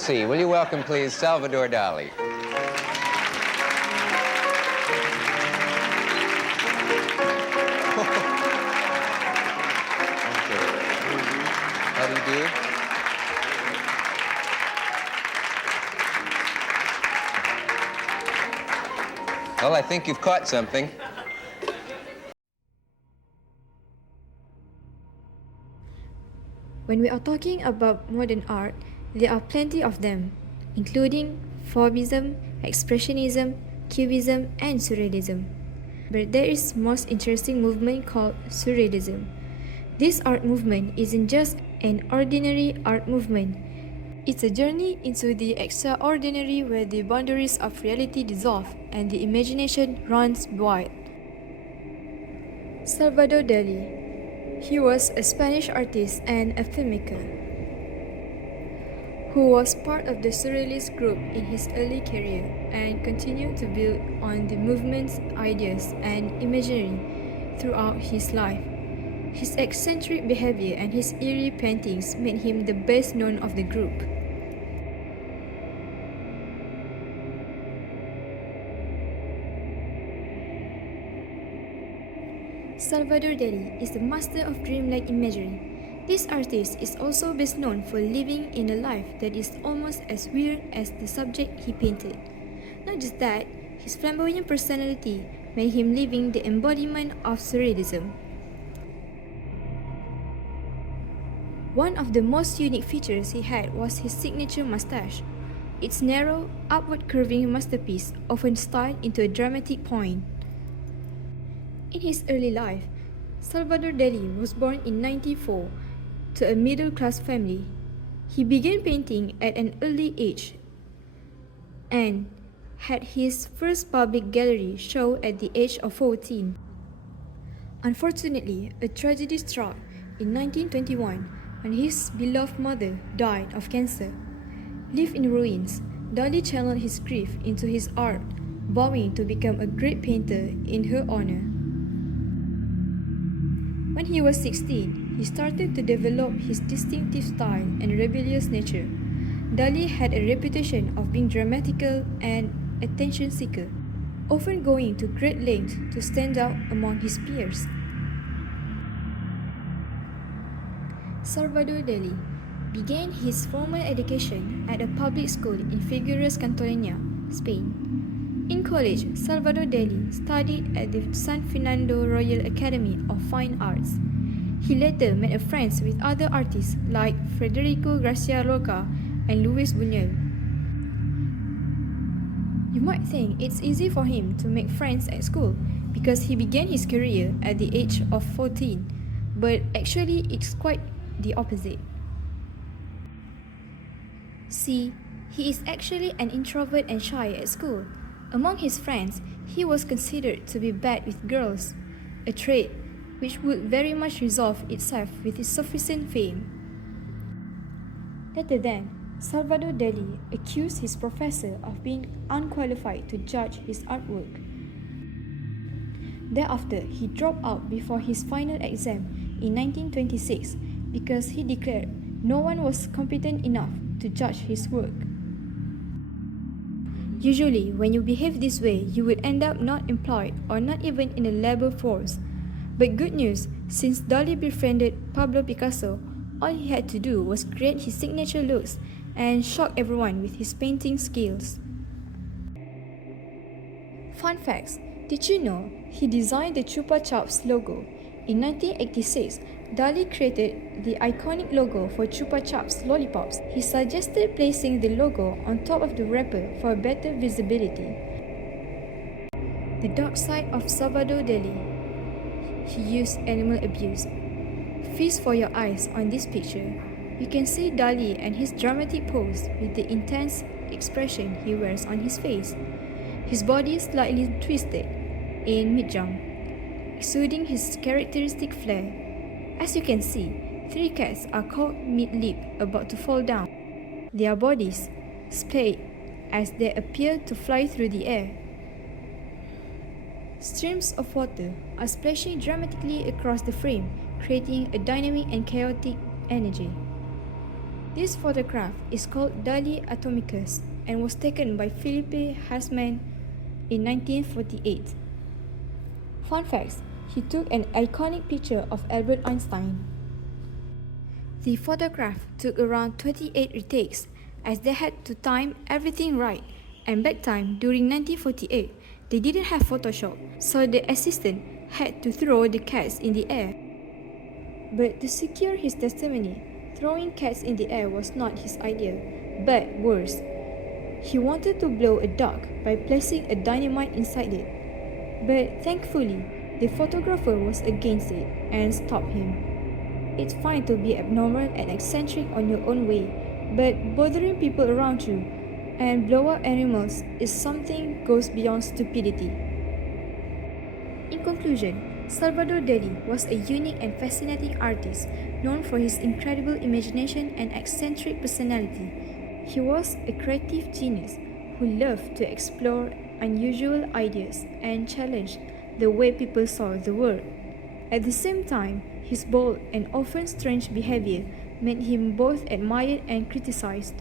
see. Will you welcome, please, Salvador Dalí? How do you do? Well, I think you've caught something. When we are talking about modern art, there are plenty of them, including Fauvism, Expressionism, Cubism, and Surrealism. But there is most interesting movement called Surrealism. This art movement isn't just an ordinary art movement. It's a journey into the extraordinary where the boundaries of reality dissolve and the imagination runs wide. Salvador Dalí. He was a Spanish artist and a filmmaker who was part of the Surrealist group in his early career and continued to build on the movement's ideas and imagery throughout his life. His eccentric behavior and his eerie paintings made him the best known of the group. Salvador Dalí is the master of dreamlike imagery. This artist is also best known for living in a life that is almost as weird as the subject he painted. Not just that, his flamboyant personality made him living the embodiment of surrealism. One of the most unique features he had was his signature mustache. Its narrow, upward curving masterpiece often styled into a dramatic point. In his early life, Salvador Dalí was born in 1904 to a middle-class family. He began painting at an early age and had his first public gallery show at the age of 14. Unfortunately, a tragedy struck in 1921 when his beloved mother died of cancer. Left in ruins, Dalí channeled his grief into his art, vowing to become a great painter in her honor. When he was 16, he started to develop his distinctive style and rebellious nature. Dalí had a reputation of being dramatical and attention seeker, often going to great lengths to stand out among his peers. Salvador Dalí began his formal education at a public school in Figueres, Catalonia, Spain. In college, Salvador Dalí studied at the San Fernando Royal Academy of Fine Arts. He later made friends with other artists like Federico Garcia Lorca and Luis Buñuel. You might think it's easy for him to make friends at school because he began his career at the age of 14, but actually it's quite the opposite. See, he is actually an introvert and shy at school. Among his friends, he was considered to be bad with girls, a trait which would very much resolve itself with his sufficient fame. Later then, Salvador Dalí accused his professor of being unqualified to judge his artwork. Thereafter, he dropped out before his final exam in 1926 because he declared no one was competent enough to judge his work. Usually, when you behave this way, you would end up not employed or not even in the labor force. But good news, since Dalí befriended Pablo Picasso, all he had to do was create his signature looks and shock everyone with his painting skills. Fun facts: did you know he designed the Chupa Chups logo? In 1986, Dalí created the iconic logo for Chupa Chups lollipops. He suggested placing the logo on top of the wrapper for better visibility. The dark side of Salvador Dalí. He used animal abuse. Feast for your eyes on this picture. You can see Dalí and his dramatic pose with the intense expression he wears on his face. His body is slightly twisted in mid-jump, exuding his characteristic flair. As you can see, three cats are caught mid-leap about to fall down. Their bodies splayed as they appear to fly through the air. Streams of water are splashing dramatically across the frame, creating a dynamic and chaotic energy. This photograph is called Dalí Atomicus and was taken by Philippe Hasman in 1948. Fun facts: he took an iconic picture of Albert Einstein. The photograph took around 28 retakes as they had to time everything right, and back time during 1948 they didn't have Photoshop, so the assistant had to throw the cats in the air. But to secure his testimony, throwing cats in the air was not his idea, but worse. He wanted to blow a duck by placing a dynamite inside it. But thankfully, the photographer was against it and stopped him. It's fine to be abnormal and eccentric on your own way, but bothering people around you and blow up animals is something goes beyond stupidity. In conclusion, Salvador Dalí was a unique and fascinating artist known for his incredible imagination and eccentric personality. He was a creative genius who loved to explore unusual ideas and challenge the way people saw the world. At the same time, his bold and often strange behavior made him both admired and criticized.